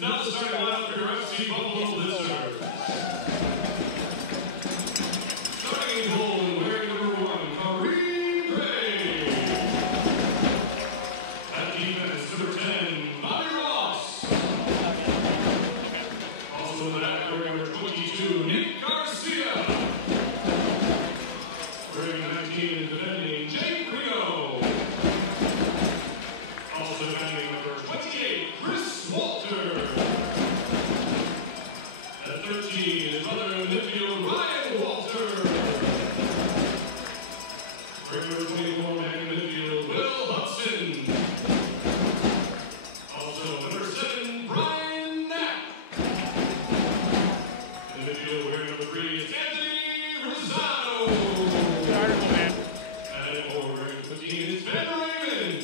Now starting lineup for your FC Buffalo visitors. Starting in goal, wearing number 1, Kareem Gray. At defense, number 10, Bobby Ross. Also in the back, wearing number 22, Nick Garcia. Wearing 19 and defending, Jake Crino. Also defending number 28, Chris Walter. At 13 is other midfield, Ryan Walter. Wearing number 24, man in midfield, Will Hudson. Also number 7, Brian Knapp. In the midfield, wearing number 3 is Anthony Rosado. And at 4, wearing 15 is Ben Raymond.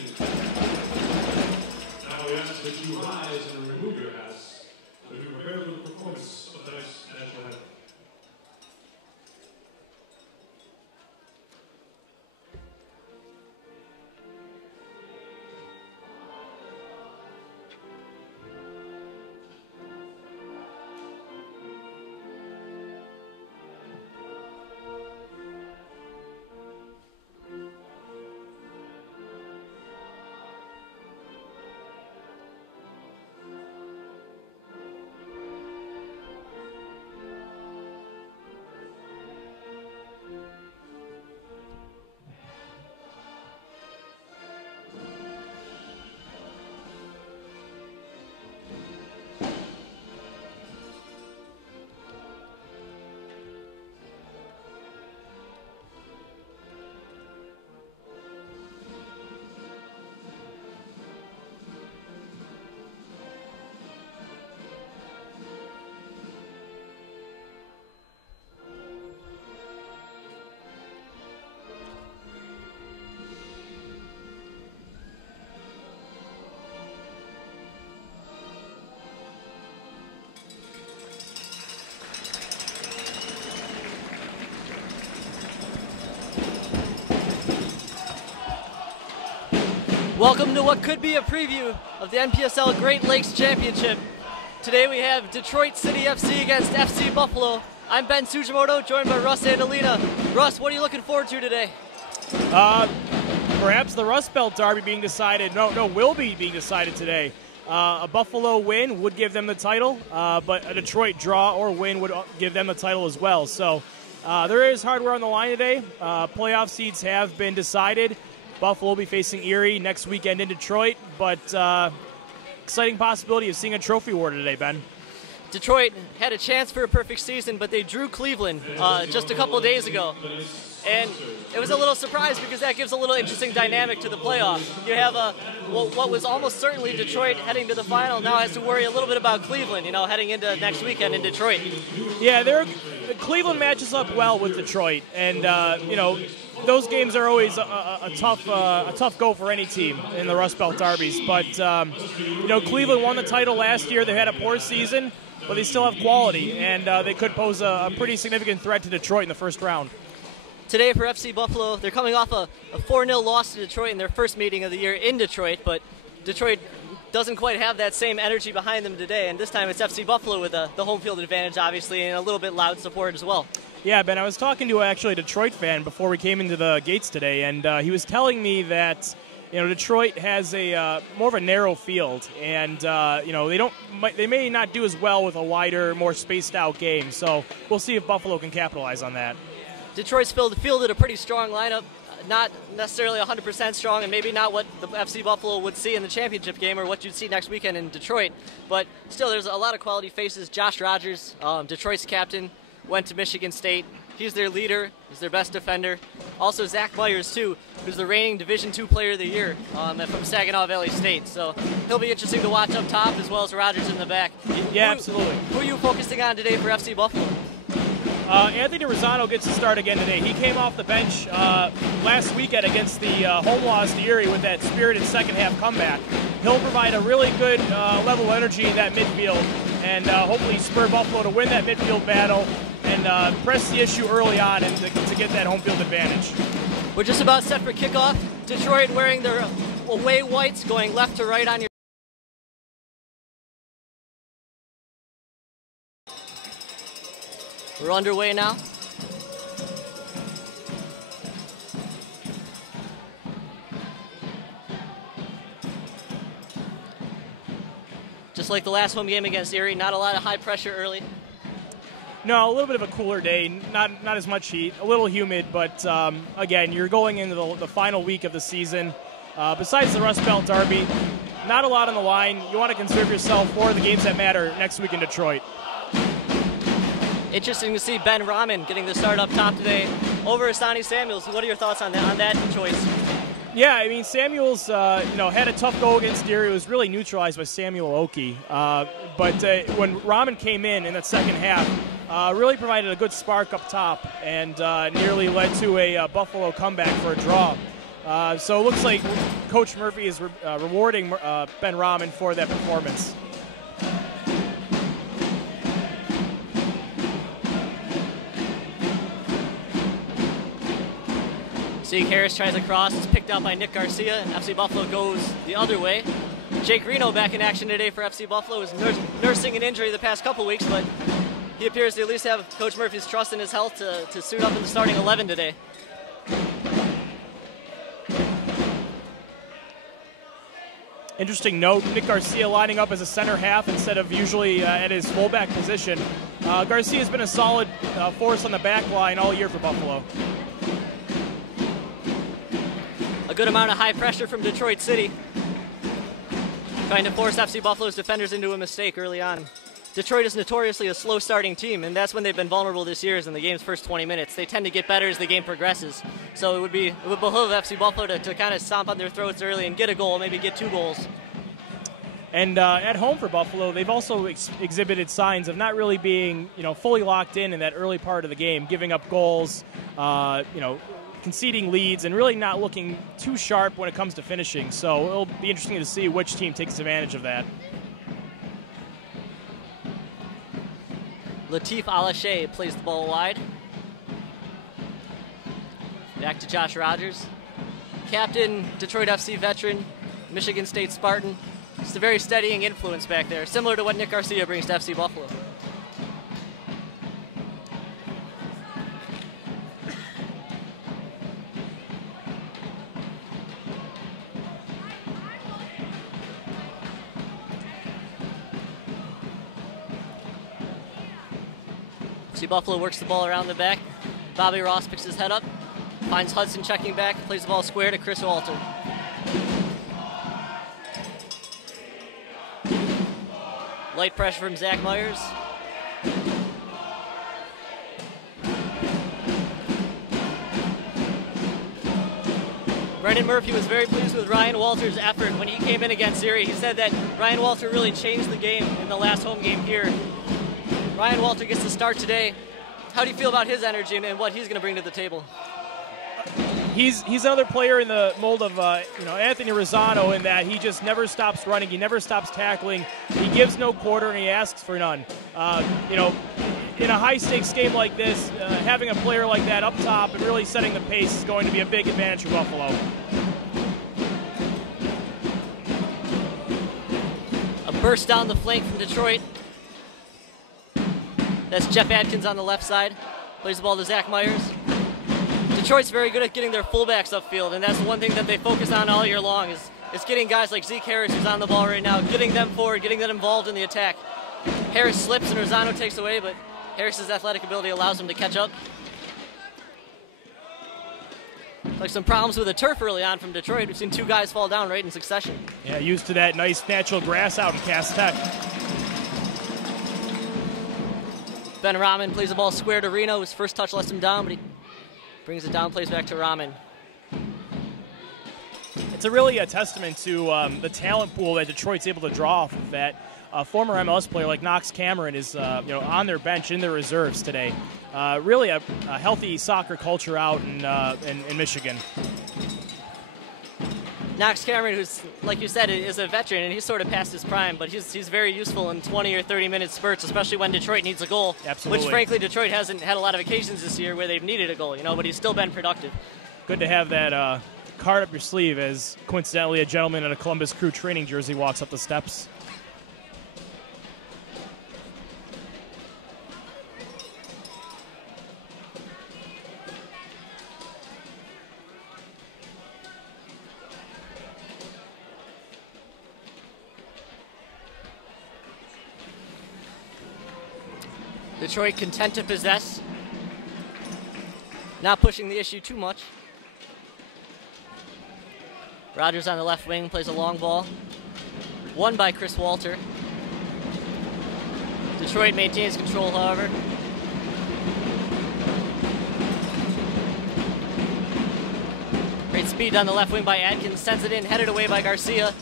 Now we ask that you rise and remove your hats as we prepare for the performance of the next national anthem. Welcome to what could be a preview of the NPSL Great Lakes Championship. Today we have Detroit City FC against FC Buffalo. I'm Ben Sujimoto, joined by Russ Andalina. Russ, what are you looking forward to today? Perhaps the Rust Belt Derby being decided. Will be being decided today. A Buffalo win would give them the title, but a Detroit draw or win would give them the title as well. So there is hardware on the line today. Playoff seeds have been decided. Buffalo will be facing Erie next weekend in Detroit, but exciting possibility of seeing a trophy awarded today, Ben. Detroit had a chance for a perfect season, but they drew Cleveland just a couple days ago. And it was a little surprise because that gives a little interesting dynamic to the playoffs. You have what was almost certainly Detroit heading to the final now has to worry a little bit about Cleveland, heading into next weekend in Detroit. Yeah, Cleveland matches up well with Detroit, and those games are always a tough go for any team in the Rust Belt Derbies. But Cleveland won the title last year. They had a poor season, but they still have quality, and they could pose a pretty significant threat to Detroit in the first round. Today for FC Buffalo, they're coming off a 4-0 loss to Detroit in their first meeting of the year in Detroit, but Detroit doesn't quite have that same energy behind them today, and this time it's FC Buffalo with the home field advantage, obviously, and a little bit loud support as well. Yeah, Ben, I was talking to actually a Detroit fan before we came into the gates today, and he was telling me that Detroit has a more of a narrow field, and they may not do as well with a wider, more spaced out game. So we'll see if Buffalo can capitalize on that. Detroit's fielded a pretty strong lineup, not necessarily 100% strong, and maybe not what the FC Buffalo would see in the championship game or what you'd see next weekend in Detroit. But still, there's a lot of quality faces. Josh Rogers, Detroit's captain, went to Michigan State. He's their leader. He's their best defender. Also, Zach Myers, too, who's the reigning Division II Player of the Year from Saginaw Valley State. So he'll be interesting to watch up top, as well as Rogers in the back. Yeah, absolutely. Who are you focusing on today for FC Buffalo? Anthony Rosado gets to start again today. He came off the bench last weekend against the home loss to Erie with that spirited second-half comeback. He'll provide a really good level of energy in that midfield and hopefully spur Buffalo to win that midfield battle and press the issue early on and to get that home field advantage. We're just about set for kickoff. Detroit wearing their away whites going left to right on your We're underway now. Just like the last home game against Erie, not a lot of high pressure early. No, a little bit of a cooler day, not as much heat, a little humid, but again, you're going into the final week of the season. Besides the Rust Belt Derby, not a lot on the line. You want to conserve yourself for the games that matter next week in Detroit. Interesting to see Ben Rahman getting the start up top today over Asani Samuels. What are your thoughts on that choice? Yeah, I mean, Samuels, had a tough go against Erie. It was really neutralized by Samuel Oki. But when Rahman came in that second half, really provided a good spark up top and nearly led to a Buffalo comeback for a draw. So it looks like Coach Murphy is rewarding Ben Rahman for that performance. Zeke Harris tries a cross. It's picked out by Nick Garcia, and FC Buffalo goes the other way. Jake Reno back in action today for FC Buffalo. Is nursing an injury the past couple weeks, but he appears to at least have Coach Murphy's trust in his health to suit up in the starting 11 today. Interesting note, Nick Garcia lining up as a center half instead of usually at his fullback position. Garcia's been a solid force on the back line all year for Buffalo. A good amount of high pressure from Detroit City, trying to force FC Buffalo's defenders into a mistake early on. Detroit is notoriously a slow-starting team, and that's when they've been vulnerable this year is in the game's first 20 minutes. They tend to get better as the game progresses. So it would behoove FC Buffalo to kind of stomp on their throats early and get a goal, maybe get 2 goals. And at home for Buffalo, they've also exhibited signs of not really being, fully locked in that early part of the game, giving up goals, conceding leads, and really not looking too sharp when it comes to finishing. So it'll be interesting to see which team takes advantage of that. Latif Alache plays the ball wide. Back to Josh Rogers. Captain, Detroit FC veteran, Michigan State Spartan. Just a very steadying influence back there, similar to what Nick Garcia brings to FC Buffalo. FC Buffalo works the ball around the back. Bobby Ross picks his head up, finds Hudson checking back, plays the ball square to Chris Walter. Light pressure from Zach Myers. Brendan Murphy was very pleased with Ryan Walter's effort when he came in against Erie. He said that Ryan Walter really changed the game in the last home game here. Ryan Walter gets the start today. How do you feel about his energy and what he's going to bring to the table? He's another player in the mold of Anthony Rosano in that he just never stops running, he never stops tackling, he gives no quarter, and he asks for none. In a high-stakes game like this, having a player like that up top and really setting the pace is going to be a big advantage for Buffalo. A burst down the flank from Detroit. That's Jeff Adkins on the left side. Plays the ball to Zach Myers. Detroit's very good at getting their fullbacks upfield, and that's one thing that they focus on all year long is getting guys like Zeke Harris, who's on the ball right now, getting them forward, getting them involved in the attack. Harris slips and Rosano takes away, but Harris's athletic ability allows him to catch up. Like some problems with the turf early on from Detroit. We've seen 2 guys fall down right in succession. Yeah, used to that nice natural grass out in Cass Tech. Ben Rahman plays the ball square to Reno. His first touch lets him down, but he brings it down, plays back to Rahman. It's really a testament to the talent pool that Detroit's able to draw off of that. A former MLS player like Knox Cameron is on their bench in their reserves today. Really a healthy soccer culture out in Michigan. Knox Cameron, who's, like you said, is a veteran, and he's sort of past his prime, but he's very useful in 20 or 30-minute spurts, especially when Detroit needs a goal. Absolutely. Which, frankly, Detroit hasn't had a lot of occasions this year where they've needed a goal, but he's still been productive. Good to have that card up your sleeve as, coincidentally, a gentleman in a Columbus Crew training jersey walks up the steps. Detroit content to possess. Not pushing the issue too much. Rogers on the left wing plays a long ball. Won by Chris Walter. Detroit maintains control, however. Great speed on the left wing by Adkins. Sends it in, headed away by Garcia.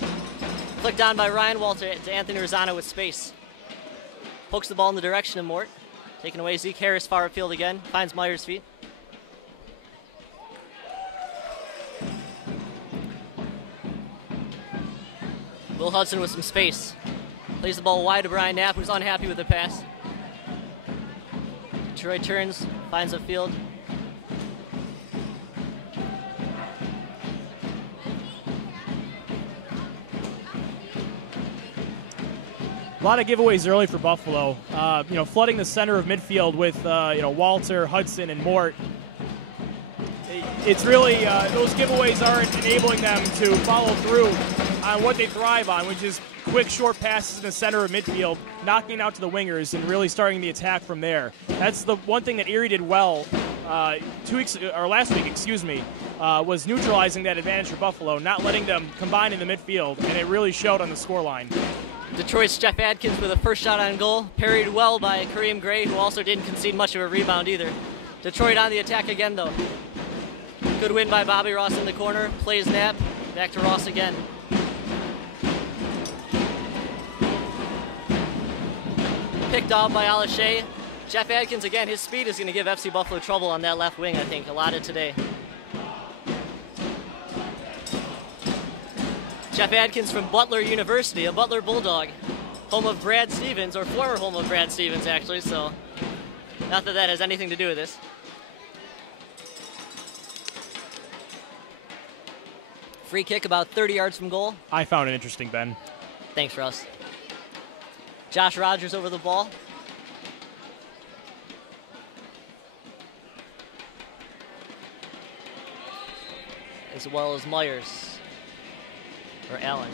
Flicked on by Ryan Walter to Anthony Rosano with space. Pokes the ball in the direction of Mort. Taking away Zeke Harris far upfield again. Finds Myers' feet. Will Hudson with some space. Plays the ball wide to Brian Knapp, who's unhappy with the pass. Detroit turns, finds a field. A lot of giveaways early for Buffalo. Flooding the center of midfield with Walter, Hudson, and Mort. It's really those giveaways aren't enabling them to follow through on what they thrive on, which is quick, short passes in the center of midfield, knocking out to the wingers, and really starting the attack from there. That's the one thing that Erie did well last week, was neutralizing that advantage for Buffalo, not letting them combine in the midfield, and it really showed on the scoreline. Detroit's Jeff Adkins with a first shot on goal, parried well by Kareem Gray, who also didn't concede much of a rebound either. Detroit on the attack again, though. Good win by Bobby Ross in the corner, plays Knapp, back to Ross again. Picked off by Alache. Jeff Adkins, again, his speed is going to give FC Buffalo trouble on that left wing, I think, allotted today. Jeff Adkins from Butler University, a Butler Bulldog. Home of Brad Stevens, or former home of Brad Stevens, actually, so not that that has anything to do with this. Free kick about 30 yards from goal. I found it interesting, Ben. Thanks, Russ. Josh Rogers over the ball. As well as Myers. Or Allen.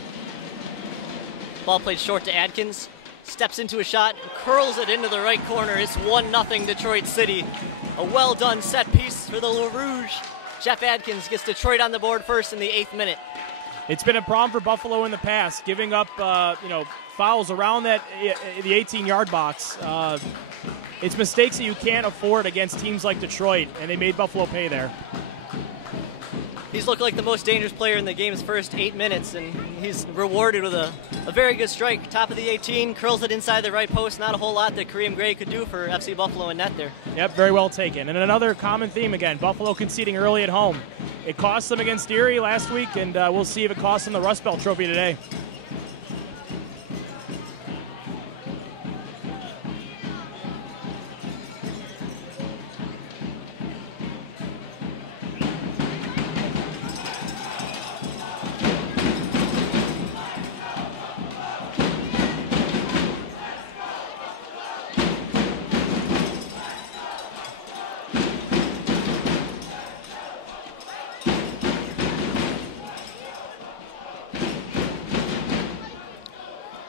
Ball played short to Adkins. Steps into a shot and curls it into the right corner. It's 1-0 Detroit City. A well-done set piece for the Le Rouge. Jeff Adkins gets Detroit on the board first in the 8th minute. It's been a problem for Buffalo in the past, giving up fouls around the 18-yard box. It's mistakes that you can't afford against teams like Detroit, and they made Buffalo pay there. He's looked like the most dangerous player in the game's first 8 minutes, and he's rewarded with a very good strike. Top of the 18, curls it inside the right post. Not a whole lot that Kareem Gray could do for FC Buffalo in net there. Yep, very well taken. And another common theme again, Buffalo conceding early at home. It cost them against Erie last week, and we'll see if it costs them the Rust Belt Trophy today.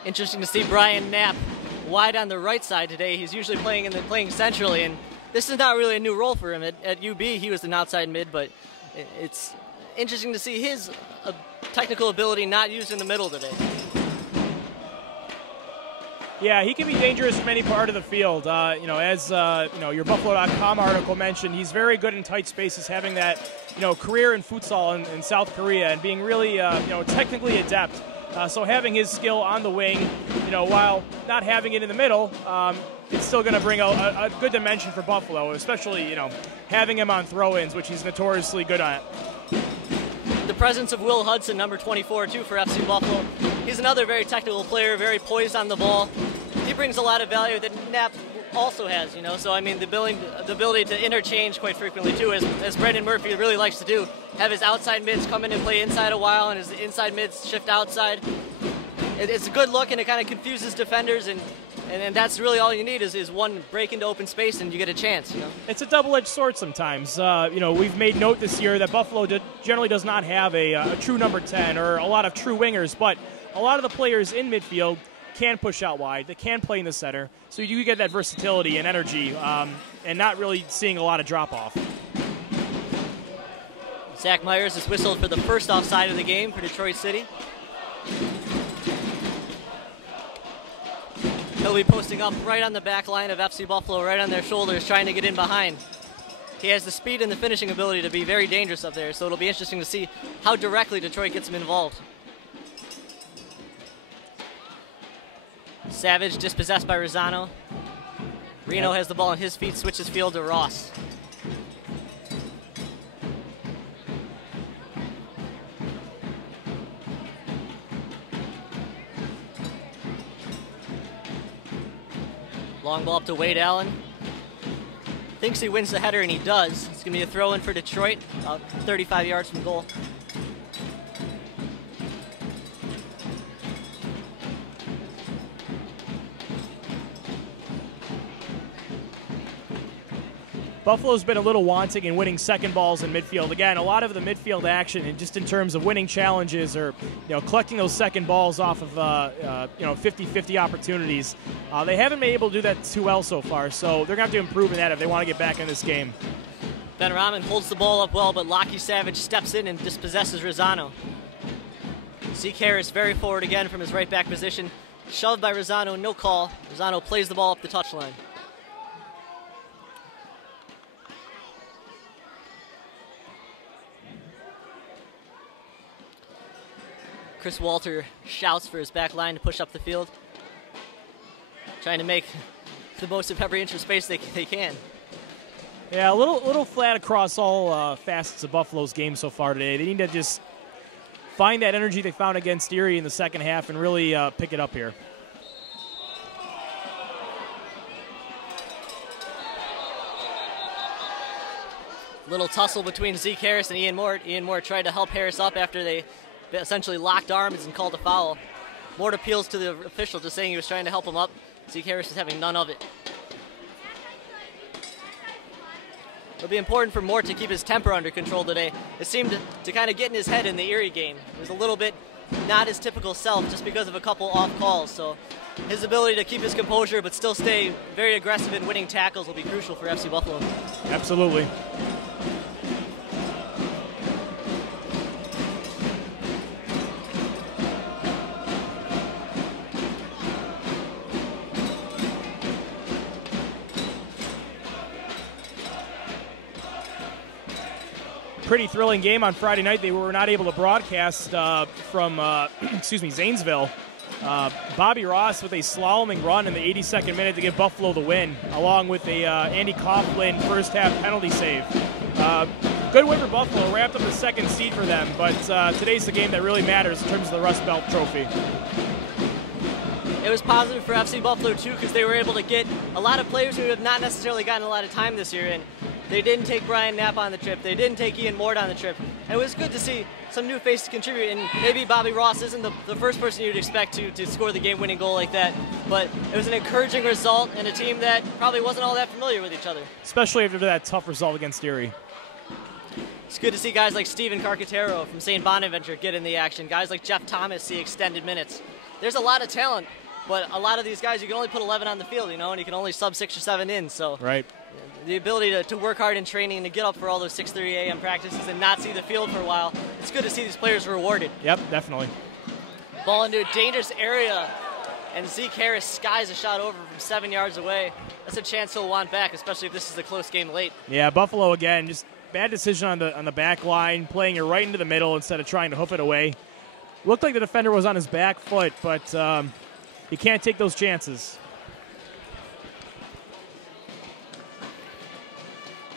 Interesting to see Brian Knapp wide on the right side today. He's usually playing centrally, and this is not really a new role for him. At UB, he was an outside mid, but it's interesting to see his technical ability not used in the middle today. Yeah, he can be dangerous from any part of the field. As your Buffalo.com article mentioned, he's very good in tight spaces, having that career in futsal in South Korea and being really technically adept. So having his skill on the wing, while not having it in the middle, it's still going to bring a good dimension for Buffalo, especially, having him on throw-ins, which he's notoriously good at. The presence of Will Hudson, number 24, too, for FC Buffalo. He's another very technical player, very poised on the ball. He brings a lot of value that Knapp also has, So, I mean, the ability to interchange quite frequently, too, as Brendan Murphy really likes to do. Have his outside mids come in and play inside a while, and his inside mids shift outside. It's a good look, and it kind of confuses defenders, and that's really all you need is one break into open space, and you get a chance, It's a double-edged sword sometimes. We've made note this year that Buffalo generally does not have a true number 10 or a lot of true wingers, but a lot of the players in midfield can push out wide, that can play in the center. So you get that versatility and energy, and not really seeing a lot of drop-off. Zach Myers is whistled for the first offside of the game for Detroit City. He'll be posting up right on the back line of FC Buffalo, right on their shoulders, trying to get in behind. He has the speed and the finishing ability to be very dangerous up there, so it'll be interesting to see how directly Detroit gets him involved. Savage dispossessed by Rosano. Reno has the ball on his feet, switches field to Ross. Long ball up to Wade Allen. Thinks he wins the header, and he does. It's going to be a throw-in for Detroit, about 35 yards from goal. Buffalo's been a little wanting in winning second balls in midfield. Again, a lot of the midfield action, and just in terms of winning challenges or collecting those second balls off of 50-50 opportunities, they haven't been able to do that too well so far. So they're going to have to improve in that if they want to get back in this game. Ben Rahman holds the ball up well, but Lockie Savage steps in and dispossesses Rosano. Zeke Harris very forward again from his right back position. Shoved by Rosano, no call. Rosano plays the ball up the touchline. Chris Walter shouts for his back line to push up the field, trying to make the most of every inch of space they can. Yeah, a little flat across all facets of Buffalo's game so far today. They need to just find that energy they found against Erie in the second half and really pick it up here. Little tussle between Zeke Harris and Ian Moore. Ian Moore tried to help Harris up after they essentially locked arms and called a foul. Mort appeals to the official, just saying he was trying to help him up. Zeke Harris is having none of it. It'll be important for Mort to keep his temper under control today. It seemed to kind of get in his head in the Erie game. It was a little bit not his typical self just because of a couple off calls. So his ability to keep his composure but still stay very aggressive in winning tackles will be crucial for FC Buffalo. Absolutely. Pretty thrilling game on Friday night. They were not able to broadcast from Zanesville. Bobby Ross with a slaloming run in the 82nd minute to give Buffalo the win, along with a Andy Coughlin first half penalty save. Good win for Buffalo. Wrapped up the second seed for them, but today's the game that really matters in terms of the Rust Belt Trophy. It was positive for FC Buffalo too, because they were able to get a lot of players who have not necessarily gotten a lot of time this year in. They didn't take Brian Knapp on the trip. They didn't take Ian Mort on the trip. And it was good to see some new faces contribute. And maybe Bobby Ross isn't the first person you'd expect to score the game-winning goal like that. But it was an encouraging result and a team that probably wasn't all that familiar with each other. Especially after that tough result against Erie. It's good to see guys like Steven Carcatero from St. Bonaventure get in the action. Guys like Jeff Thomas see extended minutes. There's a lot of talent, but a lot of these guys, you can only put 11 on the field, and you can only sub 6 or 7 in. So right. The ability to work hard in training and to get up for all those 6:30 a.m. practices and not see the field for a while, it's good to see these players rewarded. Yep, definitely. Ball into a dangerous area, and Zeke Harris skies a shot over from 7 yards away. That's a chance he'll want back, especially if this is a close game late. Yeah, Buffalo again, just bad decision on the back line, playing it right into the middle instead of trying to hoof it away. Looked like the defender was on his back foot, but you can't take those chances.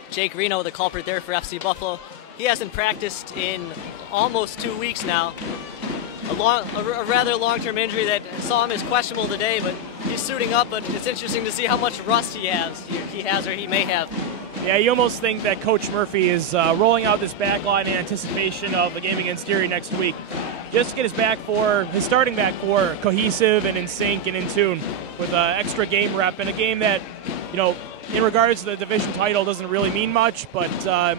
Jake Reno, the culprit there for FC Buffalo. He hasn't practiced in almost 2 weeks now. A rather long-term injury that saw him as questionable today, but he's suiting up. But it's interesting to see how much rust he has or he may have. Yeah, you almost think that Coach Murphy is rolling out this back line in anticipation of the game against Erie next week. Just to get his starting back four cohesive and in sync and in tune with extra game rep in a game that, in regards to the division title, doesn't really mean much, but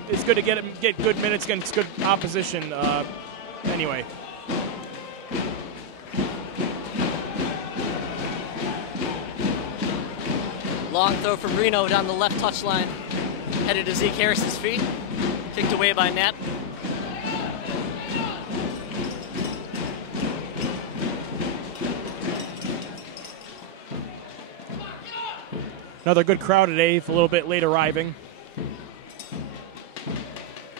it's good to get good minutes against good opposition anyway. Long throw from Reno down the left touchline. Headed to Zeke Harris's feet. Kicked away by Knapp. Another good crowd today, a little bit late arriving.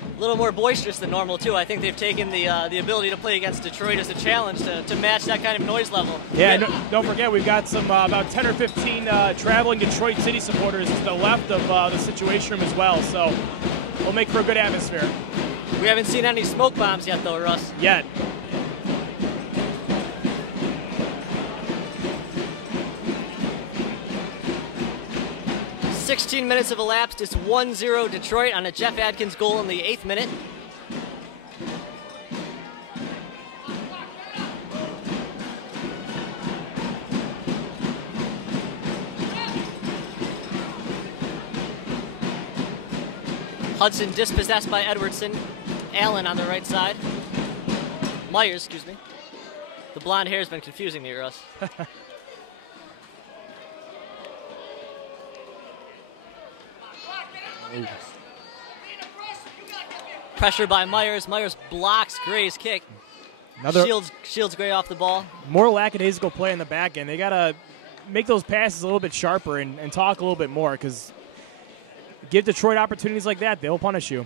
A little more boisterous than normal, too. I think they've taken the ability to play against Detroit as a challenge to match that kind of noise level. Yeah, don't forget, we've got some about 10 or 15 traveling Detroit City supporters to the left of the Situation Room as well, so we'll make for a good atmosphere. We haven't seen any smoke bombs yet, though, Russ. Yet. 16 minutes have elapsed. It's 1-0 Detroit on a Jeff Adkins goal in the 8th minute. Hudson dispossessed by Edwardson. Allen on the right side. Myers, excuse me. The blonde hair has been confusing me, Russ. Pressure by Myers. Myers blocks Gray's kick. Shields Gray off the ball. More lackadaisical play in the back end. They got to make those passes a little bit sharper and talk a little bit more, because give Detroit opportunities like that, they'll punish you.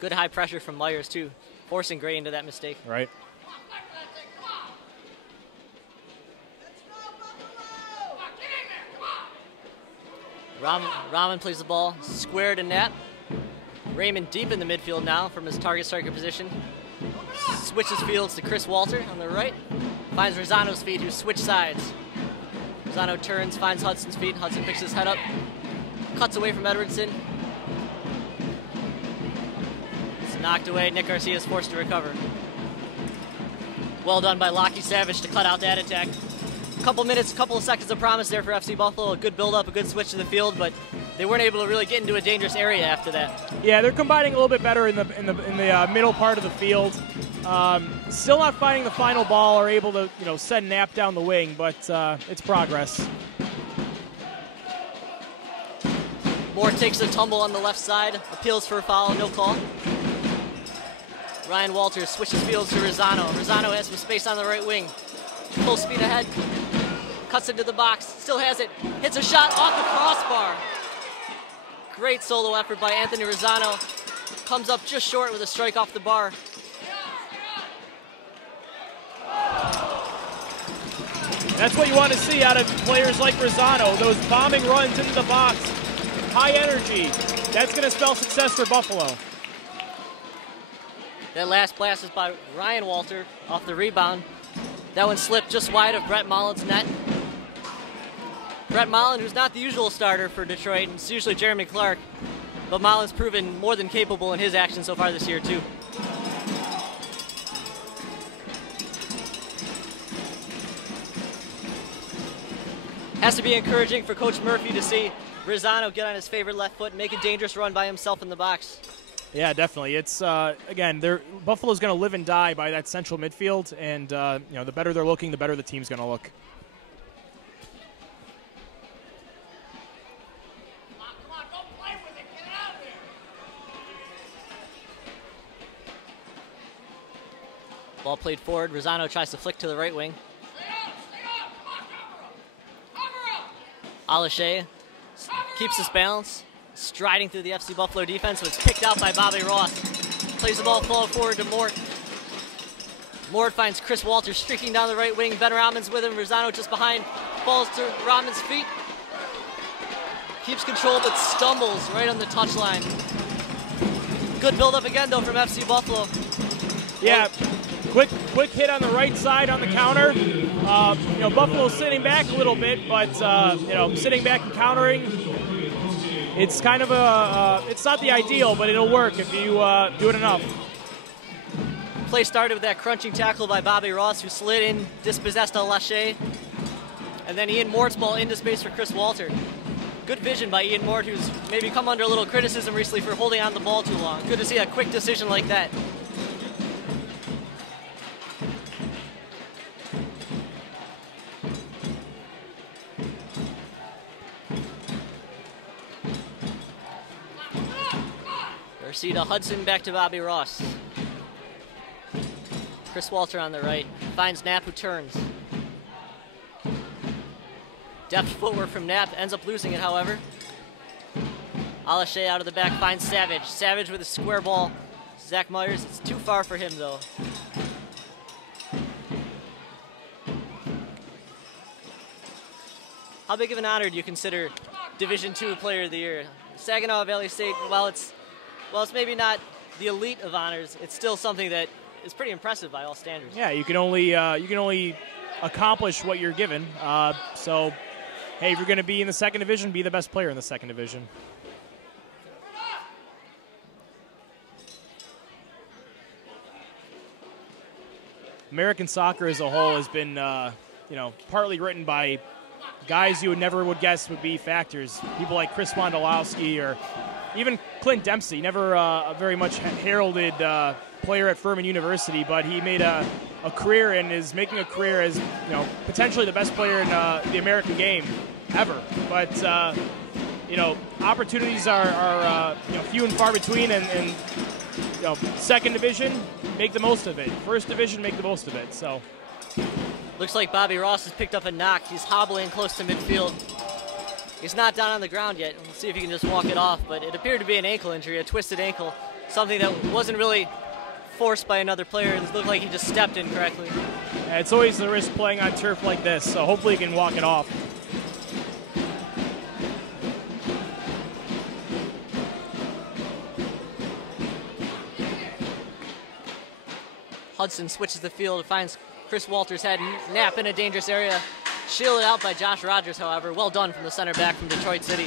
Good high pressure from Myers, too, forcing Gray into that mistake. Right. Rahman plays the ball square to net. Raymond deep in the midfield now from his target striker position. Switches fields to Chris Walter on the right. Finds Rosano's feet, who switch sides. Rosano turns, finds Hudson's feet. Hudson picks his head up. Cuts away from Edwardson. It's knocked away. Nick Garcia is forced to recover. Well done by Lockie Savage to cut out that attack. Couple of seconds of promise there for FC Buffalo. A good build-up, a good switch to the field, but they weren't able to really get into a dangerous area after that. Yeah, they're combining a little bit better in the middle part of the field. Still not finding the final ball or able to send Knapp down the wing, but it's progress. Moore takes a tumble on the left side, appeals for a foul, no call. Ryan Walters switches fields to Rosano. Rosano has some space on the right wing. Full speed ahead. Cuts into the box. Still has it. Hits a shot off the crossbar. Great solo effort by Anthony Rosano. Comes up just short with a strike off the bar. That's what you want to see out of players like Rosano. Those bombing runs into the box. High energy. That's going to spell success for Buffalo. That last blast is by Ryan Walter off the rebound. That one slipped just wide of Brett Mullen's net. Brett Mullen, who's not the usual starter for Detroit, it's usually Jeremy Clark, but Mullen's proven more than capable in his action so far this year, too. Has to be encouraging for Coach Murphy to see Rosano get on his favorite left foot and make a dangerous run by himself in the box. Yeah, definitely. It's again, Buffalo's going to live and die by that central midfield, and the better they're looking, the better the team's going to look. Come on, don't play with it. Get it out there. Ball played forward. Rosano tries to flick to the right wing. Stay up. Come on, cover up. Alashe keeps his balance. Striding through the FC Buffalo defense, was picked out by Bobby Ross. Plays the ball forward to Mort. Mort finds Chris Walter streaking down the right wing. Ben Rahman's with him. Rosano just behind. Falls to Rahman's feet. Keeps control but stumbles right on the touchline. Good build-up again, though, from FC Buffalo. Yeah, quick hit on the right side on the counter. Buffalo's sitting back a little bit, but sitting back and countering. It's kind of it's not the ideal, but it'll work if you do it enough. Play started with that crunching tackle by Bobby Ross, who slid in, dispossessed Alashe. And then Ian Mort's ball into space for Chris Walter. Good vision by Ian Mort, who's maybe come under a little criticism recently for holding on the ball too long. Good to see a quick decision like that. Darcy to Hudson, back to Bobby Ross. Chris Walter on the right, finds Knapp, who turns. Deft footwork from Knapp, ends up losing it, however. Alashe out of the back, finds Savage. Savage with a square ball. Zach Myers, it's too far for him, though. How big of an honor do you consider Division II Player of the Year? Saginaw Valley State, while it's maybe not the elite of honors, it's still something that is pretty impressive by all standards. Yeah, you can only accomplish what you're given. So, hey, if you're going to be in the second division, be the best player in the second division. American soccer as a whole has been, partly written by guys you would guess would be factors. People like Chris Wondolowski or even Clint Dempsey, never a very much heralded player at Furman University, but he made a career and is making a career as potentially the best player in the American game ever. But opportunities are few and far between, and second division, make the most of it. First division, make the most of it. So looks like Bobby Ross has picked up a knock. He's hobbling close to midfield. He's not down on the ground yet. We'll see if he can just walk it off, but it appeared to be an ankle injury, a twisted ankle, something that wasn't really forced by another player. It looked like he just stepped incorrectly. Yeah, it's always the risk playing on turf like this, so hopefully he can walk it off. Hudson switches the field, finds Chris Walter's head. Knapp in a dangerous area. Shielded out by Josh Rogers, however. Well done from the center back from Detroit City.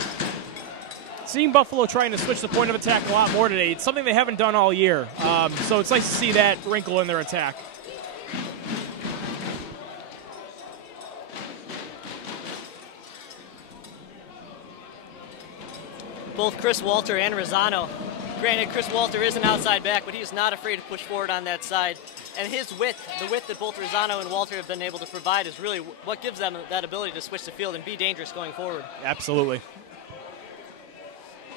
Seeing Buffalo trying to switch the point of attack a lot more today, it's something they haven't done all year. So it's nice to see that wrinkle in their attack. Both Chris Walter and Rosano. Granted, Chris Walter is an outside back, but he is not afraid to push forward on that side. And his width, the width that both Rosano and Walter have been able to provide, is really what gives them that ability to switch the field and be dangerous going forward. Absolutely.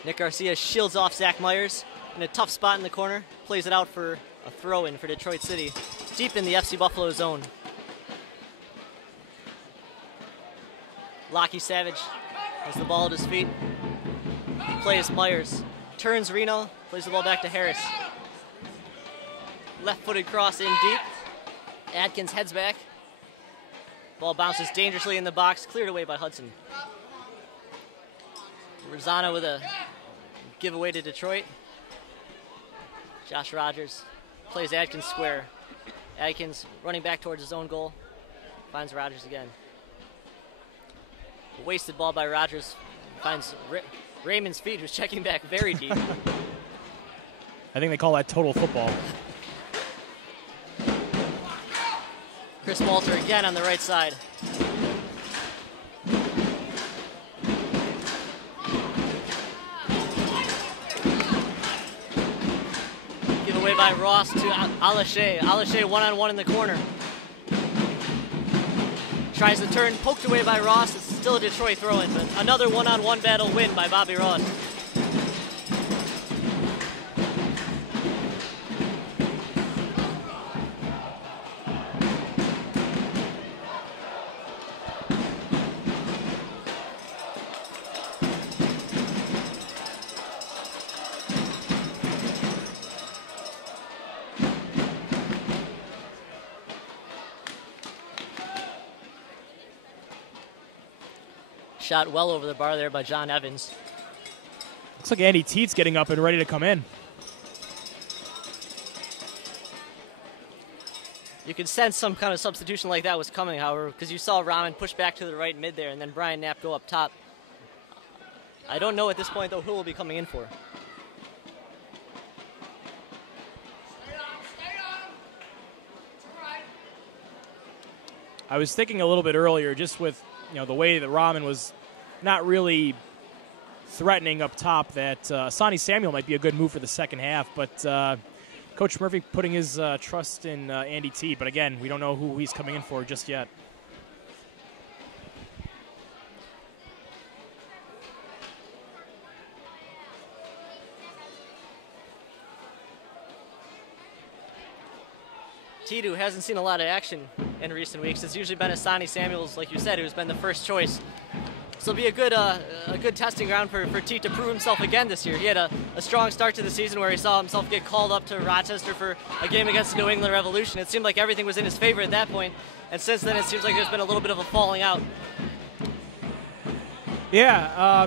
Nick Garcia shields off Zach Myers in a tough spot in the corner, plays it out for a throw-in for Detroit City, deep in the FC Buffalo zone. Lockie Savage has the ball at his feet. Plays Myers. Turns Reno, plays the ball back to Harris. Left-footed cross in deep. Adkins heads back. Ball bounces dangerously in the box, cleared away by Hudson. Rosano with a giveaway to Detroit. Josh Rogers plays Adkins square. Adkins running back towards his own goal. Finds Rogers again. A wasted ball by Rogers. Finds Raymond's feet, who's checking back very deep. I think they call that total football. Chris Walter again on the right side. Giveaway by Ross to Alashe. Alashe one-on-one in the corner. Tries to turn, poked away by Ross. It's still a Detroit throw-in, but another one-on-one battle win by Bobby Ross. Shot well over the bar there by John Evans. Looks like Andy Teet's getting up and ready to come in. You could sense some kind of substitution like that was coming, however, because you saw Rahman push back to the right mid there and then Brian Knapp go up top. I don't know at this point, though, who will be coming in for. I was thinking a little bit earlier, just with the way that Rahman was not really threatening up top, that Sonny Samuel might be a good move for the second half. But Coach Murphy putting his trust in Andy T. But again, we don't know who he's coming in for just yet. Teed, who hasn't seen a lot of action in recent weeks. It's usually been Asani Samuels, like you said, who's been the first choice. So it'll be a good testing ground for Teed to prove himself again this year. He had a strong start to the season where he saw himself get called up to Rochester for a game against the New England Revolution. It seemed like everything was in his favor at that point, and since then it seems like there's been a little bit of a falling out. Yeah,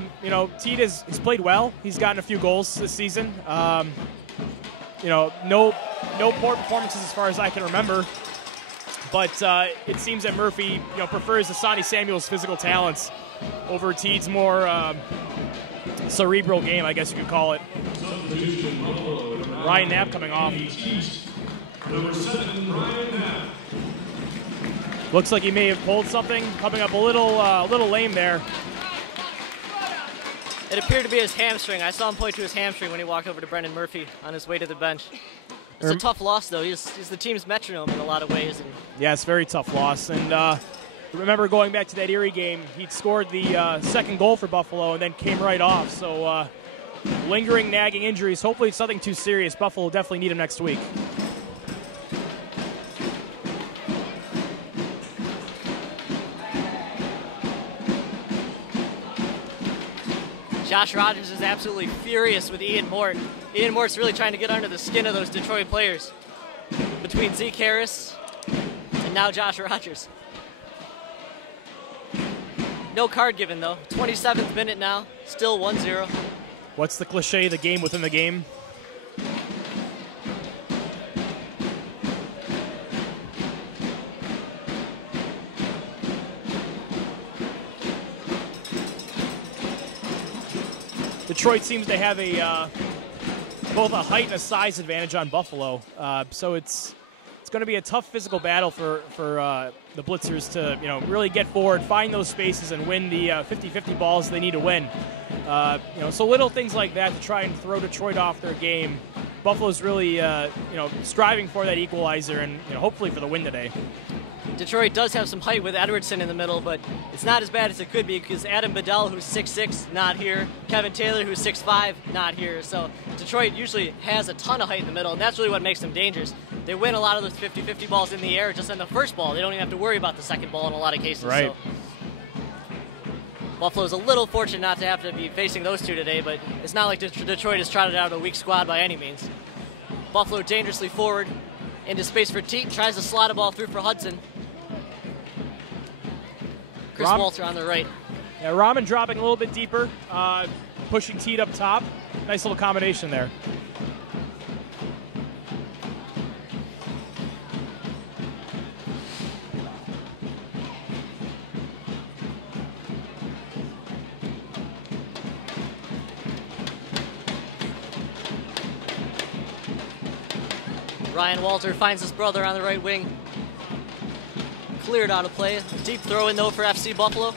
Teed has played well. He's gotten a few goals this season. No poor performances as far as I can remember. But it seems that Murphy, prefers Asani Samuel's physical talents over Teed's more cerebral game, I guess you could call it. Ryan Knapp coming off. Number 7, Ryan Knapp. Looks like he may have pulled something, coming up a little lame there. It appeared to be his hamstring. I saw him point to his hamstring when he walked over to Brendan Murphy on his way to the bench. It's a tough loss, though. He's the team's metronome in a lot of ways. Yeah, it's a very tough loss. And remember going back to that Erie game, he'd scored the second goal for Buffalo and then came right off. So lingering, nagging injuries. Hopefully it's nothing too serious. Buffalo will definitely need him next week. Josh Rogers is absolutely furious with Ian Mort. Ian Mort's really trying to get under the skin of those Detroit players. Between Zeke Harris and now Josh Rogers. No card given, though. 27th minute now, still 1-0. What's the cliche, the game within the game? Detroit seems to have both a height and a size advantage on Buffalo, so it's going to be a tough physical battle for the Blitzers to really get forward, find those spaces, and win the 50-50 balls they need to win. So little things like that to try and throw Detroit off their game. Buffalo's really striving for that equalizer and hopefully for the win today. Detroit does have some height with Edwardson in the middle, but it's not as bad as it could be because Adam Bedell, who's 6'6", not here. Kevin Taylor, who's 6'5", not here. So Detroit usually has a ton of height in the middle, and that's really what makes them dangerous. They win a lot of those 50-50 balls in the air just on the first ball. They don't even have to worry about the second ball in a lot of cases. Right. So Buffalo's a little fortunate not to have to be facing those two today, but it's not like Detroit has trotted out a weak squad by any means. Buffalo dangerously forward into space for Teet, tries to slot a ball through for Hudson. Chris Walter on the right. Yeah, Rahman dropping a little bit deeper, pushing Teed up top. Nice little combination there. Ryan Walter finds his brother on the right wing. Cleared out of play. Deep throw in though for FC Buffalo.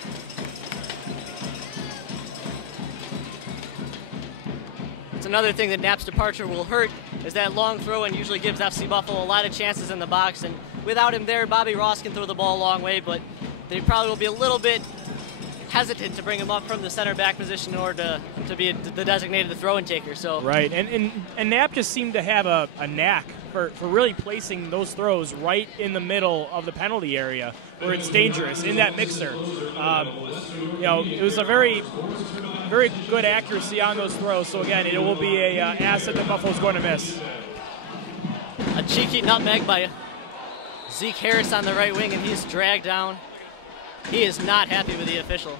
It's another thing that Knapp's departure will hurt is that long throw and usually gives FC Buffalo a lot of chances in the box. And without him there, Bobby Ross can throw the ball a long way, but they probably will be a little bit hesitant to bring him up from the center back position in order to be the designated throw-in taker. So right, and Knapp just seemed to have a knack for really placing those throws right in the middle of the penalty area where it's dangerous in that mixer. It was a very, very good accuracy on those throws. So again, it will be a asset that Buffalo's going to miss. A cheeky nutmeg by Zeke Harris on the right wing, and he's dragged down. He is not happy with the official.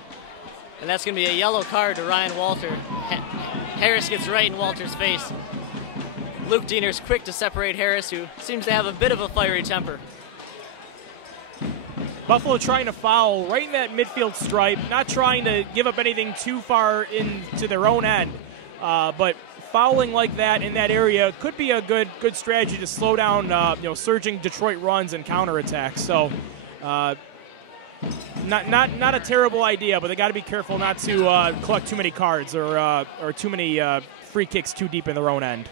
And that's going to be a yellow card to Ryan Walter. Harris gets right in Walter's face. Luke Diener's quick to separate Harris, who seems to have a bit of a fiery temper. Buffalo trying to foul right in that midfield stripe, not trying to give up anything too far into their own end. But fouling like that in that area could be a good strategy to slow down surging Detroit runs and counterattacks. So not a terrible idea, but they got to be careful not to collect too many cards or too many free kicks too deep in their own end.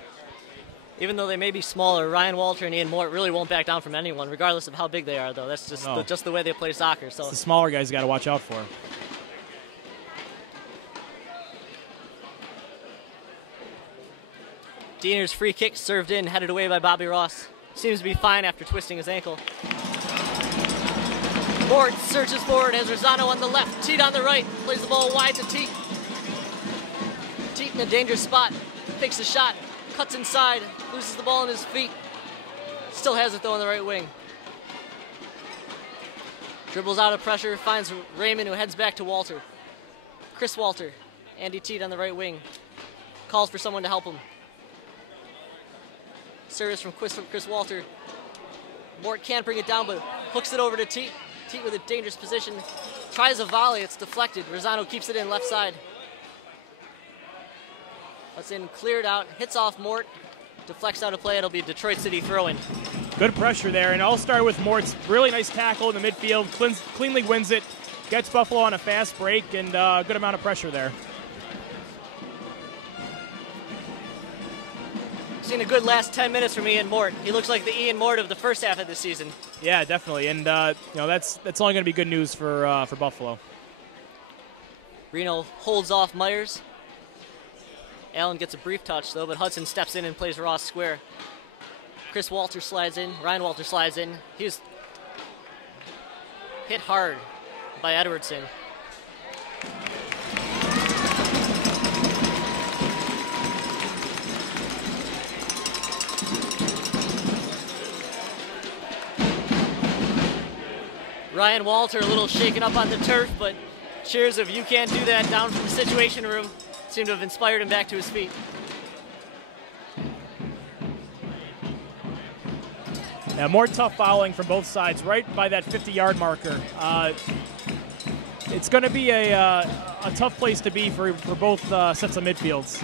Even though they may be smaller, Ryan Walter and Ian Mort really won't back down from anyone, regardless of how big they are, though. That's just the way they play soccer. So it's the smaller guys got to watch out for. Diener's free kick served in, headed away by Bobby Ross. seems to be fine after twisting his ankle. Mort searches forward, has Rosano on the left, Teat on the right, plays the ball wide to Teat. Teat in a dangerous spot, fakes a shot, cuts inside, loses the ball in his feet. Still has it though on the right wing. Dribbles out of pressure, finds Raymond, who heads back to Walter. Chris Walter, Andy Teat on the right wing. Calls for someone to help him. Service from Chris Walter. Mort can't bring it down, but hooks it over to Teat. Teat with a dangerous position. Tries a volley, it's deflected. Rosano keeps it in left side. That's in, cleared out, hits off Mort. Deflects out of play, it'll be a Detroit City throw-in. Good pressure there, and I'll start with Mort's really nice tackle in the midfield. Cleanly wins it, gets Buffalo on a fast break, and good amount of pressure there. Seen a good last 10 minutes from Ian Mort. He looks like the Ian Mort of the first half of the season. Yeah, definitely, and that's only going to be good news for Buffalo. Reno holds off Myers. Allen gets a brief touch though, but Hudson steps in and plays Ross square. Chris Walter slides in. Ryan Walter slides in. He's hit hard by Edwardson. Ryan Walter a little shaken up on the turf, but cheers of "you can't do that" down from the Situation Room seem to have inspired him back to his feet. Yeah, more tough fouling from both sides, right by that 50-yard marker. It's going to be a tough place to be for both sets of midfields.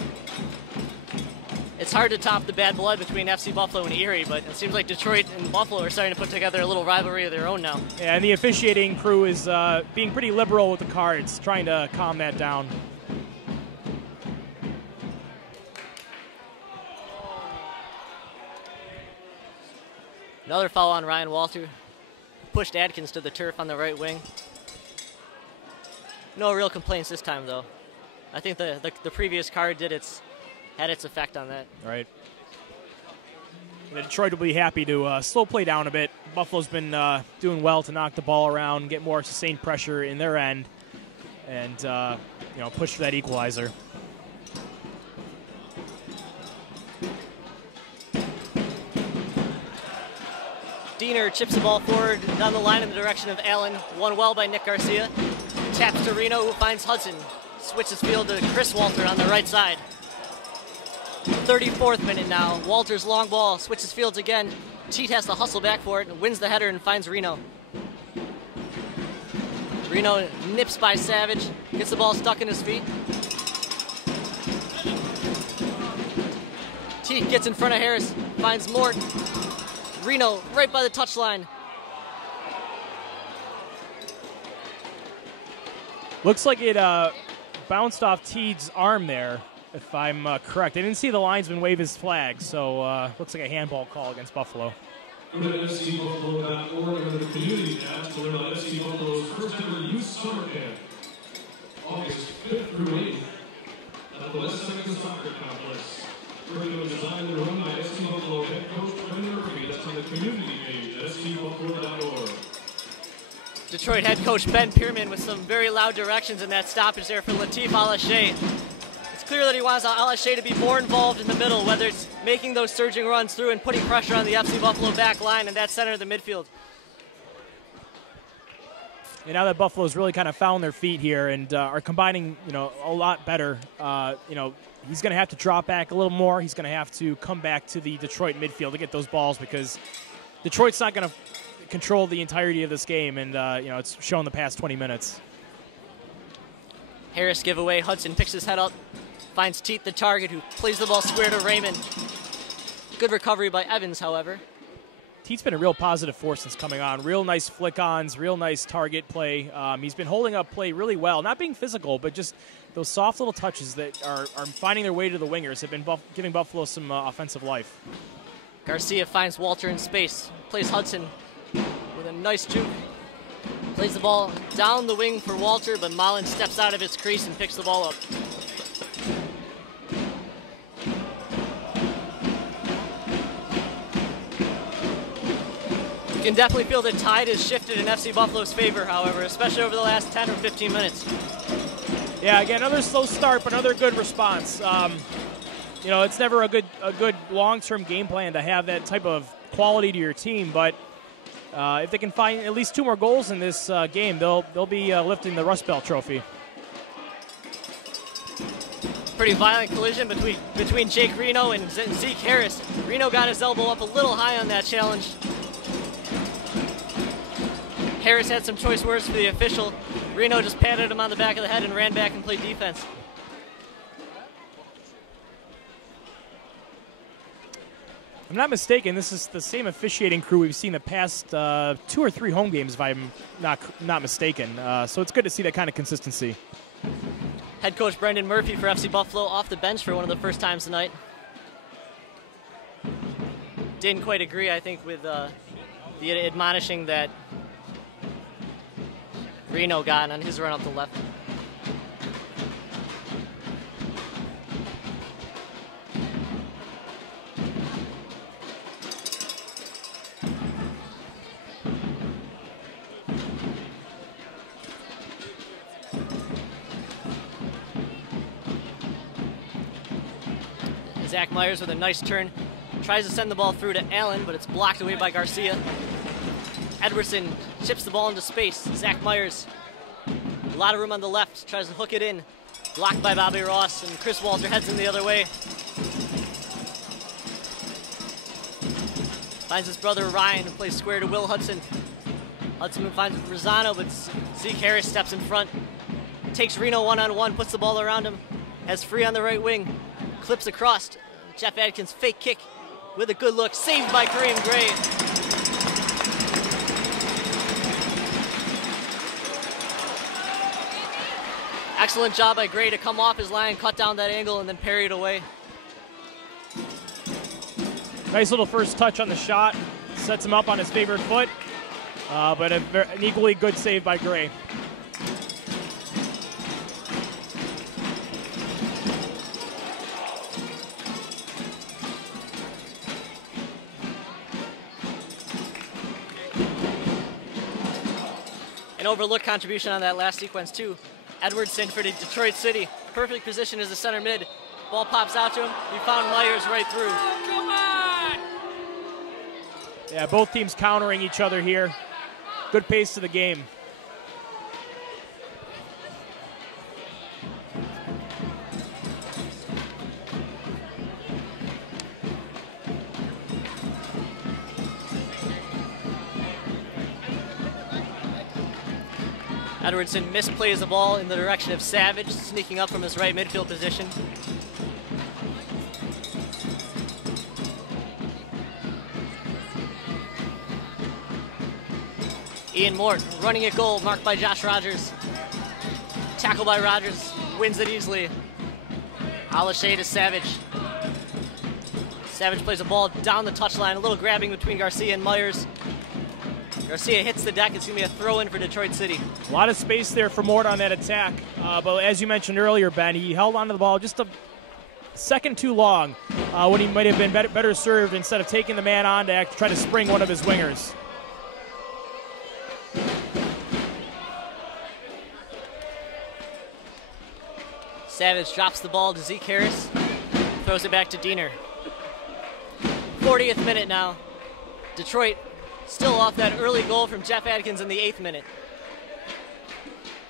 It's hard to top the bad blood between FC Buffalo and Erie, but it seems like Detroit and Buffalo are starting to put together a little rivalry of their own now. Yeah, and the officiating crew is being pretty liberal with the cards, trying to calm that down. Another foul on Ryan Walter. Pushed Adkins to the turf on the right wing. No real complaints this time, though. I think the previous card had its effect on that. Right. Detroit will be happy to slow play down a bit. Buffalo's been doing well to knock the ball around, get more sustained pressure in their end, and push for that equalizer. Diener chips the ball forward down the line in the direction of Allen. Won well by Nick Garcia. Taps to Reno, who finds Hudson. Switches field to Chris Walter on the right side. 34th minute now. Walter's long ball switches fields again. Teat has to hustle back for it and wins the header and finds Reno. Reno nips by Savage, gets the ball stuck in his feet. Teat gets in front of Harris, finds Mort. Reno right by the touchline. Looks like it bounced off Teed's arm there, if I'm correct. I didn't see the linesman wave his flag, so looks like a handball call against Buffalo. Go to FCBuffalo.org under the community tab to learn about FC Buffalo's first ever youth summer camp, August 5th through 8th, at the West Seneca Soccer Complex. Curriculum designed and run by FC Buffalo head coach Brendan Murphy. That's on the community page at FCBuffalo.org. Detroit head coach Ben Pierman with some very loud directions in that stoppage there for Latif Alaché. It's clear that he wants Alaché to be more involved in the middle, whether it's making those surging runs through and putting pressure on the FC Buffalo back line and that center of the midfield. And now that Buffalo's really kind of found their feet here and are combining, a lot better, he's going to have to drop back a little more. He's going to have to come back to the Detroit midfield to get those balls because Detroit's not going to control the entirety of this game, and it's shown the past 20 minutes. Harris giveaway. Hudson picks his head up, finds Teat the target, who plays the ball square to Raymond. Good recovery by Evans, however. Teat's been a real positive force since coming on. Real nice flick-ons, real nice target play. He's been holding up play really well, not being physical, but just those soft little touches that are finding their way to the wingers have been giving Buffalo some offensive life. Garcia finds Walter in space, plays Hudson with a nice juke. Plays the ball down the wing for Walter, but Mullen steps out of his crease and picks the ball up. can definitely feel the tide has shifted in FC Buffalo's favor, however, especially over the last 10 or 15 minutes. Yeah, again, another slow start, but another good response. It's never a good long-term game plan to have that type of quality to your team, but if they can find at least 2 more goals in this game, they'll be lifting the Rust Belt Trophy. Pretty violent collision between Jake Reno and Zeke Harris. Reno got his elbow up a little high on that challenge. Harris had some choice words for the official. Reno just patted him on the back of the head and ran back and played defense. If I'm not mistaken, this is the same officiating crew we've seen the past 2 or 3 home games, if I'm not mistaken. So it's good to see that kind of consistency. Head coach Brendan Murphy for FC Buffalo off the bench for one of the first times tonight. Didn't quite agree, I think, with the admonishing that Reno got on his run up the left. Zach Myers with a nice turn. Tries to send the ball through to Allen, but it's blocked away by Garcia. Edwardson chips the ball into space. Zach Myers, a lot of room on the left, tries to hook it in. Blocked by Bobby Ross, and Chris Walter heads him the other way. Finds his brother Ryan, who plays square to Will Hudson. Hudson finds Rosano, but Zeke Harris steps in front. Takes Reno one-on-one, puts the ball around him. Has Free on the right wing. Clips across. Jeff Adkins fake kick with a good look. Saved by Kareem Gray. Excellent job by Gray to come off his line, cut down that angle, and then parry it away. Nice little first touch on the shot. Sets him up on his favorite foot. But an equally good save by Gray. An overlooked contribution on that last sequence too. Edwardson for the Detroit City. Perfect position as the center mid. Ball pops out to him. He found Myers right through. Come on! Yeah, both teams countering each other here. Good pace to the game. Edwardson misplays the ball in the direction of Savage, sneaking up from his right midfield position. Ian Mort running at goal, marked by Josh Rogers. Tackled by Rogers, wins it easily. Alashay to Savage. Savage plays a ball down the touchline, a little grabbing between Garcia and Myers. Garcia hits the deck. It's going to be a throw-in for Detroit City. A lot of space there for Mort on that attack. But as you mentioned earlier, Ben, he held onto the ball just a second too long when he might have been better served instead of taking the man on to try to spring one of his wingers. Savage drops the ball to Zeke Harris. Throws it back to Diener. 40th minute now. Detroit still off that early goal from Jeff Adkins in the 8th minute.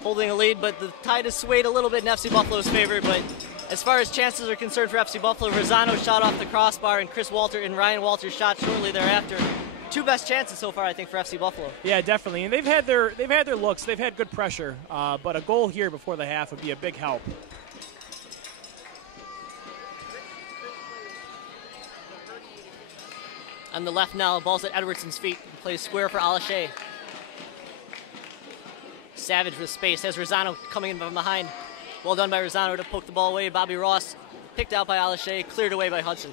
Holding a lead, but the tide has swayed a little bit in FC Buffalo's favor. But as far as chances are concerned for FC Buffalo, Rosano shot off the crossbar, and Chris Walter and Ryan Walter shot shortly thereafter. 2 best chances so far, I think, for FC Buffalo. Yeah, definitely, and they've had their looks. They've had good pressure, but a goal here before the half would be a big help. On the left now, ball's at Edwardson's feet. He plays square for Alashay. Savage with space. Has Rosano coming in from behind. Well done by Rosano to poke the ball away. Bobby Ross picked out by Alashay, cleared away by Hudson.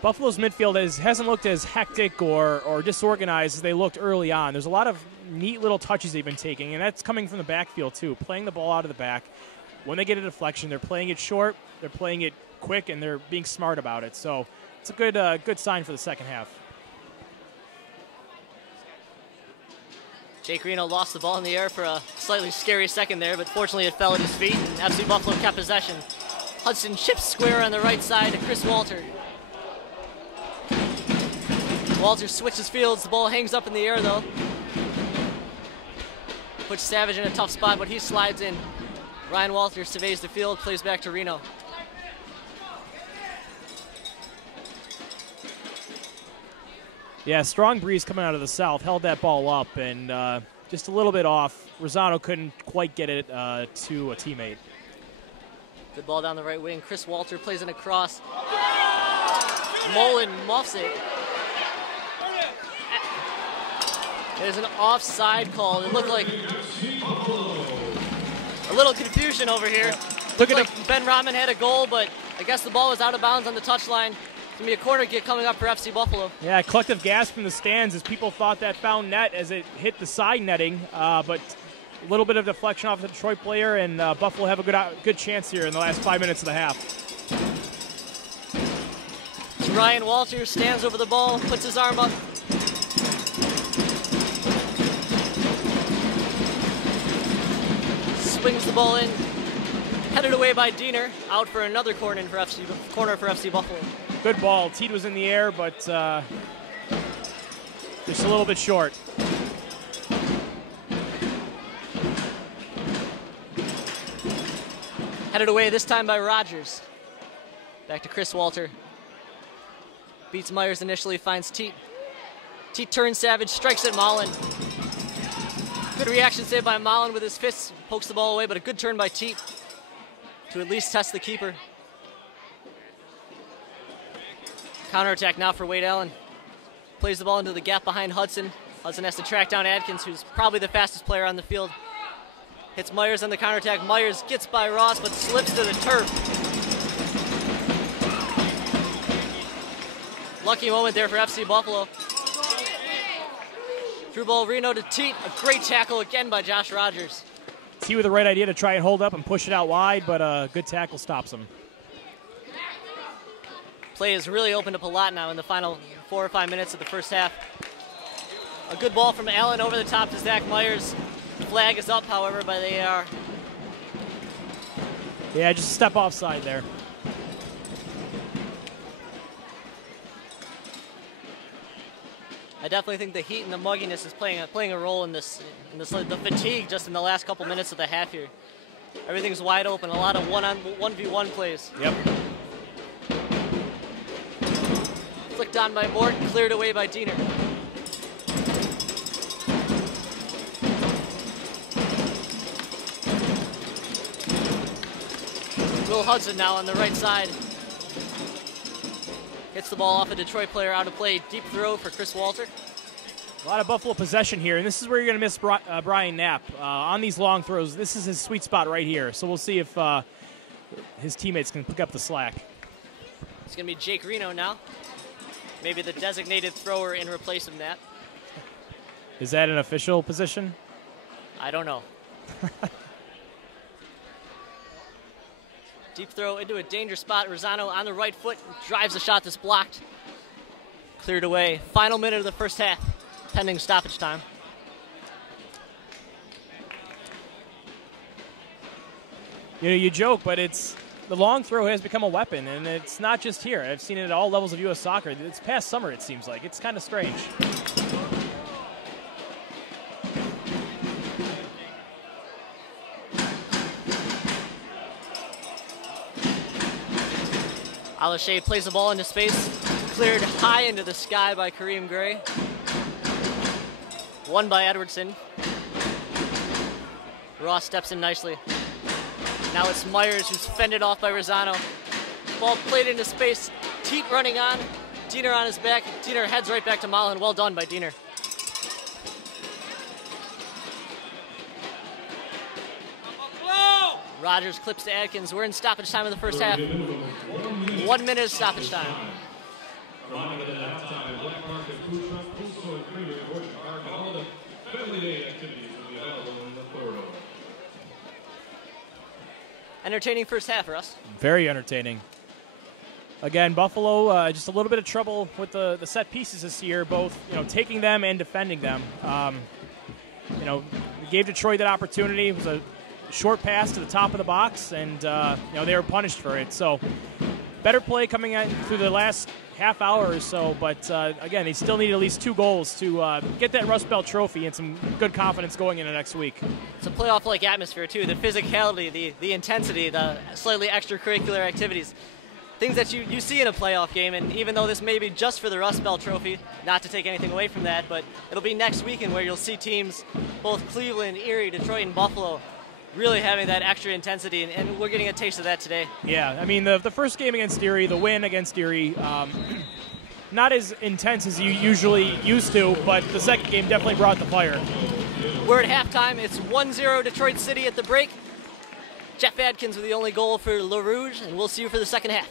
Buffalo's midfield hasn't looked as hectic or disorganized as they looked early on. There's a lot of neat little touches they've been taking, and that's coming from the backfield too, playing the ball out of the back. When they get a deflection, they're playing it short, they're playing it quick, and they're being smart about it. So it's a good sign for the second half. Jake Reno lost the ball in the air for a slightly scary second there, but fortunately it fell at his feet, and FC Buffalo kept possession. Hudson chips square on the right side to Chris Walter. Walter switches fields, the ball hangs up in the air though. Puts Savage in a tough spot, but he slides in. Ryan Walter surveys the field, plays back to Reno. Yeah, strong breeze coming out of the south, held that ball up, and just a little bit off. Rosano couldn't quite get it to a teammate. Good ball down the right wing. Chris Walter plays in a cross. Mullen muffs it. There's an offside call. It looked like a little confusion over here. Looked like Ben Rahman had a goal, but I guess the ball was out of bounds on the touchline. It's going to be a corner kick coming up for FC Buffalo. Yeah, collective gasp from the stands as people thought that found net as it hit the side netting, but a little bit of deflection off the Detroit player, and Buffalo have a good chance here in the last 5 minutes of the half. It's Ryan Walter stands over the ball, puts his arm up. Swings the ball in, headed away by Diener, out for another corner for FC Buffalo. Good ball. Teed was in the air, but just a little bit short. Headed away this time by Rogers. Back to Chris Walter. Beats Myers initially, finds Teet. Teet turns Savage, strikes at Mullen. Good reaction saved by Mullen with his fists, pokes the ball away, but a good turn by Teet to at least test the keeper. Counterattack now for Wade Allen. Plays the ball into the gap behind Hudson. Hudson has to track down Adkins, who's probably the fastest player on the field. Hits Myers on the counterattack. Myers gets by Ross, but slips to the turf. Lucky moment there for FC Buffalo. Through ball Reno to Teet. A great tackle again by Josh Rogers. Teet with the right idea to try and hold up and push it out wide, but a good tackle stops him. Play has really opened up a lot now in the final 4 or 5 minutes of the first half. A good ball from Allen over the top to Zach Myers. Flag is up, however, by the AR. Yeah, just a step offside there. I definitely think the heat and the mugginess is playing a role in this the fatigue just in the last couple minutes of the half here. Everything's wide open, a lot of 1v1 plays. Yep. Flicked on by Morton, cleared away by Diener. Will Hudson now on the right side. Hits the ball off a Detroit player out of play. Deep throw for Chris Walter. A lot of Buffalo possession here, and this is where you're going to miss Brian Knapp. On these long throws, this is his sweet spot right here. So we'll see if his teammates can pick up the slack. It's going to be Jake Reno now. Maybe the designated thrower in replace of Knapp. Is that an official position? I don't know. Deep throw into a danger spot. Rosano on the right foot drives a shot that's blocked. Cleared away. Final minute of the first half, pending stoppage time. You know, you joke, but the long throw has become a weapon, and it's not just here. I've seen it at all levels of U.S. soccer. It's past summer, it seems like. It's kind of strange. Alashay plays the ball into space, cleared high into the sky by Kareem Gray. Won by Edwardson. Ross steps in nicely. Now it's Myers who's fended off by Rosano. Ball played into space. Teet running on. Diener on his back. Diener heads right back to Mullen. Well done by Diener. Rogers clips to Adkins. We're in stoppage time in the first half. 1 minute of stoppage time. Entertaining first half, Russ. Very entertaining. again, Buffalo just a little bit of trouble with the set pieces this year, both taking them and defending them. Gave Detroit that opportunity. It was a short pass to the top of the box, and they were punished for it. So better play coming out through the last half hour or so, but again, they still need at least 2 goals to get that Rust Belt trophy and some good confidence going into next week. It's a playoff-like atmosphere, too. The physicality, the intensity, the slightly extracurricular activities, things that you see in a playoff game. And even though this may be just for the Rust Belt trophy, not to take anything away from that, but it'll be next weekend where you'll see teams, both Cleveland, Erie, Detroit, and Buffalo, really having that extra intensity, and we're getting a taste of that today. Yeah, I mean, the first game against Erie, the win against Erie, not as intense as you usually used to, but the second game definitely brought the fire. We're at halftime. It's 1-0 Detroit City at the break. Jeff Adkins with the only goal for Le Rouge, and we'll see you for the second half.